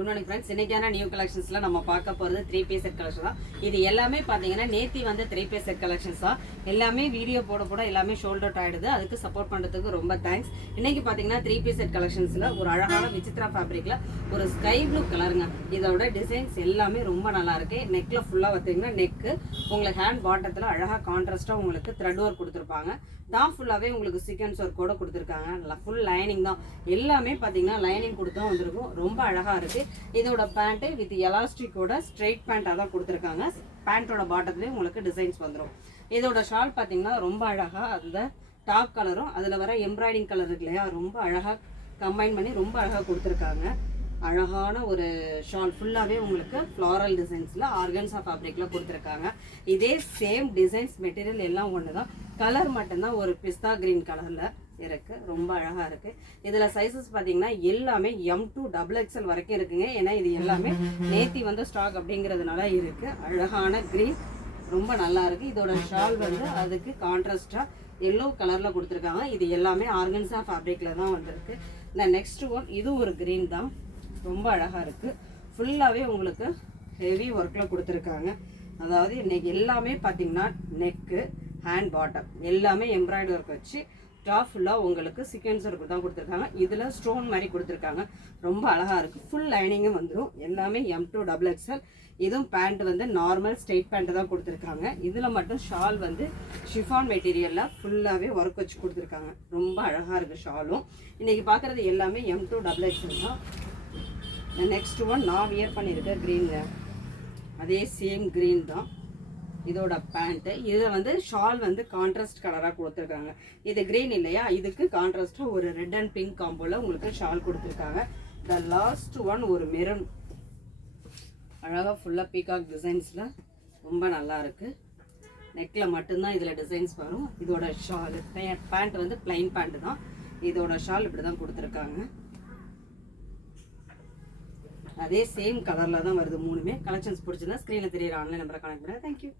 Good morning friends. இன்னைக்கான new கலெக்ஷன்ஸ்ல நம்ம பார்க்க போகிறது 3 பீஸ் செட் கலெக்ஷன் தான். இது எல்லாமே பார்த்தீங்கன்னா நேத்தி வந்து 3 பீஸ் செட் கலெக்ஷன்ஸ் தான். எல்லாமே வீடியோ போட எல்லாமே ஷோல்ட் அவுட் ஆயிடுது. அதுக்கு சப்போர்ட் பண்ணுறதுக்கு ரொம்ப தேங்க்ஸ். இன்னைக்கு பார்த்தீங்கன்னா 3 பீஸ் செட் கலெக்ஷன்ஸில் ஒரு அழகான விசித்ரா ஃபேப்ரிக்ல ஒரு ஸ்கை ப்ளூ கலருங்க. இதோட டிசைன்ஸ் எல்லாமே ரொம்ப நல்லா இருக்கு. நெக்ல ஃபுல்லாக பார்த்தீங்கன்னா நெக்கு உங்களுக்கு ஹேண்ட் பாட்டத்தில் அழகாக கான்ட்ராஸ்டாக உங்களுக்கு த்ரெட் ஒர்க் கொடுத்துருப்பாங்க. தான் ஃபுல்லாகவே உங்களுக்கு சீக்வன்ஸ் ஒர்க் கூட கொடுத்துருக்காங்க. நல்லா ஃபுல் லைனிங் தான். எல்லாமே பார்த்தீங்கன்னா லைனிங் கொடுத்தா வந்திருக்கும். ரொம்ப அழகாக இருக்குது. இதோட பேண்ட்டு வித் எலாஸ்டிக்கோட ஸ்ட்ரெயிட் பேண்ட்டாக தான் கொடுத்துருக்காங்க. பேண்ட்டோட பாட்டத்துலேயே உங்களுக்கு டிசைன்ஸ் வந்துடும். இதோட ஷால் பார்த்தீங்கன்னா ரொம்ப அழகாக அந்த டாப் கலரும் அதில் வர எம்ப்ராய்டிங் கலர் இருக்கு இல்லையா, ரொம்ப அழகாக கம்பைன் பண்ணி ரொம்ப அழகாக கொடுத்துருக்காங்க. அழகான ஒரு ஷால் ஃபுல்லாகவே உங்களுக்கு ஃப்ளாரல் டிசைன்ஸில் ஆர்கன்ஸா ஃபேப்ரிக்கில் கொடுத்துருக்காங்க. இதே சேம் டிசைன்ஸ் மெட்டீரியல் எல்லாம் ஒன்று தான். கலர் மட்டும்தான் ஒரு பிஸ்தா கிரீன் கலரில் இருக்குது. ரொம்ப அழகாக இருக்குது. இதில் சைஸஸ் பார்த்தீங்கன்னா எல்லாமே M to XXL வரைக்கும் இருக்குங்க. ஏன்னா இது எல்லாமே நேத்தி வந்து ஸ்டாக் அப்படிங்கிறதுனால இருக்குது. அழகான க்ரீன் ரொம்ப நல்லா இருக்குது. இதோட ஷால் வந்து அதுக்கு கான்ட்ராஸ்டாக எல்லோ கலரில் கொடுத்துருக்காங்க. இது எல்லாமே ஆர்கன்ஸா ஃபேப்ரிக்கில் தான் வந்திருக்கு. இந்த நெக்ஸ்ட் ஒன் இது ஒரு க்ரீன் தான். ரொம்ப அழகாக இருக்குது. ஃபுல்லாகவே உங்களுக்கு ஹெவி ஒர்க்கில் கொடுத்துருக்காங்க. அதாவது இன்னைக்கு எல்லாமே பார்த்தீங்கன்னா நெக்கு ஹேண்ட் பாட்டம் எல்லாமே எம்ப்ராய்டரி ஒர்க் வச்சு டாப் ஃபுல்லாக உங்களுக்கு சீக்வென்ஸ் ஒர்க் தான் கொடுத்துருக்காங்க. இதில் ஸ்டோன் மாதிரி கொடுத்துருக்காங்க. ரொம்ப அழகாக இருக்குது. ஃபுல் லைனிங்கும் வந்துடும். எல்லாமே M to XXL. இதுவும் பேண்ட் வந்து நார்மல் ஸ்ட்ரெயிட் பேண்ட்டு தான் கொடுத்துருக்காங்க. இதில் மட்டும் ஷால் வந்து ஷிஃபான் மெட்டீரியலில் ஃபுல்லாகவே ஒர்க் வச்சு கொடுத்துருக்காங்க. ரொம்ப அழகாக இருக்குது ஷாலும். இன்றைக்கி பார்க்குறது எல்லாமே M to XXL தான். நெக்ஸ்ட் ஒன் நான் வியர் பண்ணியிருக்க க்ரீன், அதே சேம் க்ரீன் தான் இதோட பேண்ட்டு. இதில் வந்து ஷால் வந்து கான்ட்ராஸ்ட் கலராக கொடுத்துருக்காங்க. இது க்ரீன் இல்லையா, இதுக்கு கான்ட்ராஸ்ட்டாக ஒரு ரெட் அண்ட் பிங்க் காம்போவில் உங்களுக்கு ஷால் கொடுத்துருக்காங்க. த லாஸ்ட் ஒன் ஒரு மெரூன் அழகாக ஃபுல்லாக பீகாக் டிசைன்ஸில் ரொம்ப நல்லா இருக்குது. நெக்கில் மட்டும்தான் இதில் டிசைன்ஸ் வரும். இதோட ஷால் பேண்ட் வந்து பிளைன் பேண்ட்டு தான். இதோட ஷால் இப்படி தான் கொடுத்துருக்காங்க. அதே சேம் கலரில் தான் வருது. மூணுமே கலெக்ஷன்ஸ் பிடிச்சிருந்தா ஸ்க்ரீனில் தெரியுற ஆன்லைன் நம்பரை கனெக்ட் பண்ணுங்கள். தேங்க்யூ.